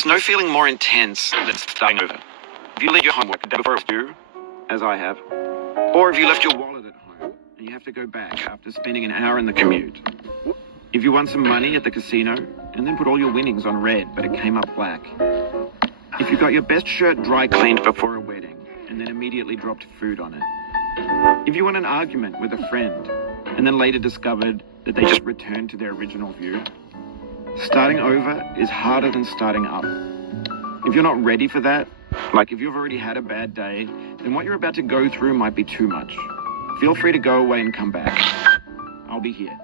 There's no feeling more intense than starting over. If you leave your homework the day before it's due, as I have, or if you left your wallet at home and you have to go back after spending an hour in the commute. If you won some money at the casino and then put all your winnings on red but it came up black. If you got your best shirt dry cleaned before a wedding and then immediately dropped food on it. If you won an argument with a friend and then later discovered that they just returned to their original view. Starting over is harder than starting up. If you're not ready for that, like if you've already had a bad day, then what you're about to go through might be too much. Feel free to go away and come back. I'll be here.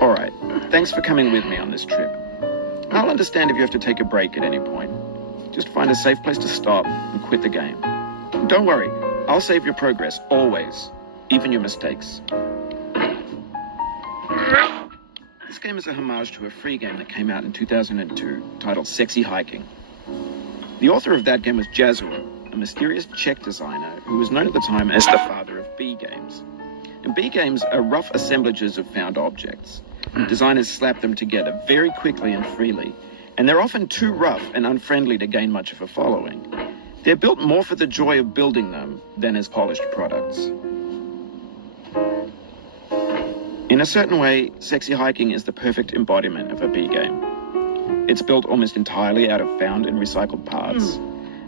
Alright, thanks for coming with me on this trip. I'll understand if you have to take a break at any point. Just find a safe place to stop and quit the game. Don't worry, I'll save your progress, always. Even your mistakes. This game is a homage to a free game that came out in 2002 titled Sexy Hiking. The author of that game was Jazuo, a mysterious Czech designer who was known at the time as the father of B games. And B games are rough assemblages of found objects. Designers slap them together very quickly and freely, and they're often too rough and unfriendly to gain much of a following. They're built more for the joy of building them than as polished products. In a certain way, Sexy Hiking is the perfect embodiment of a B game. It's built almost entirely out of found and recycled parts,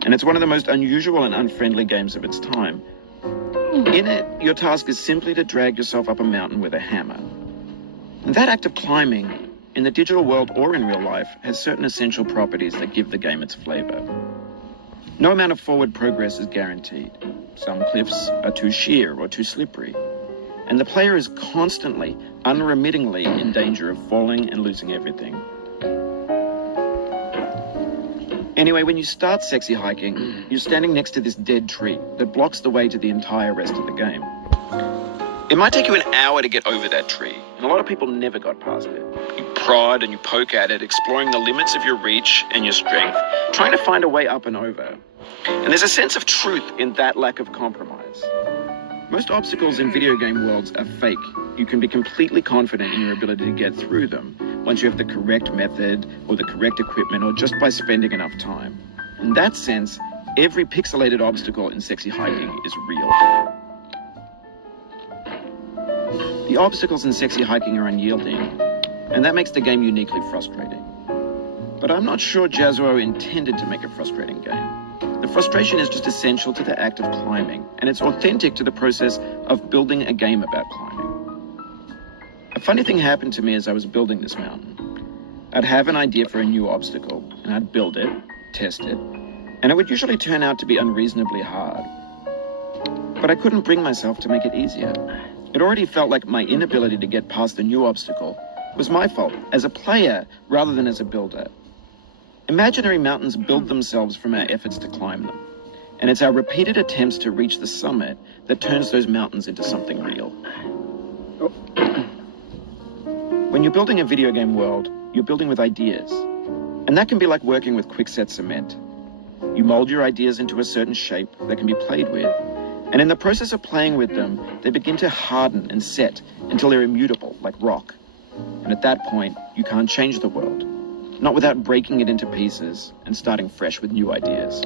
and it's one of the most unusual and unfriendly games of its time. In it, your task is simply to drag yourself up a mountain with a hammer. And that act of climbing, in the digital world or in real life, has certain essential properties that give the game its flavor. No amount of forward progress is guaranteed. Some cliffs are too sheer or too slippery. And the player is constantly, unremittingly in danger of falling and losing everything. Anyway, when you start Sexy Hiking, you're standing next to this dead tree that blocks the way to the entire rest of the game. It might take you an hour to get over that tree, and a lot of people never got past it. You prod and you poke at it, exploring the limits of your reach and your strength, trying to find a way up and over. And there's a sense of truth in that lack of compromise. Most obstacles in video game worlds are fake. You can be completely confident in your ability to get through them once you have the correct method or the correct equipment or just by spending enough time. In that sense, every pixelated obstacle in Sexy Hiking is real. The obstacles in Sexy Hiking are unyielding, and that makes the game uniquely frustrating. But I'm not sure Jazuo intended to make a frustrating game. The frustration is just essential to the act of climbing, and it's authentic to the process of building a game about climbing. A funny thing happened to me as I was building this mountain. I'd have an idea for a new obstacle, and I'd build it, test it, and it would usually turn out to be unreasonably hard. But I couldn't bring myself to make it easier. It already felt like my inability to get past the new obstacle was my fault as a player rather than as a builder. Imaginary mountains build themselves from our efforts to climb them, and it's our repeated attempts to reach the summit that turns those mountains into something real. When you're building a video game world, you're building with ideas, and that can be like working with quickset cement. You mold your ideas into a certain shape that can be played with, and in the process of playing with them, they begin to harden and set until they're immutable, like rock. And at that point, you can't change the world. Not without breaking it into pieces and starting fresh with new ideas.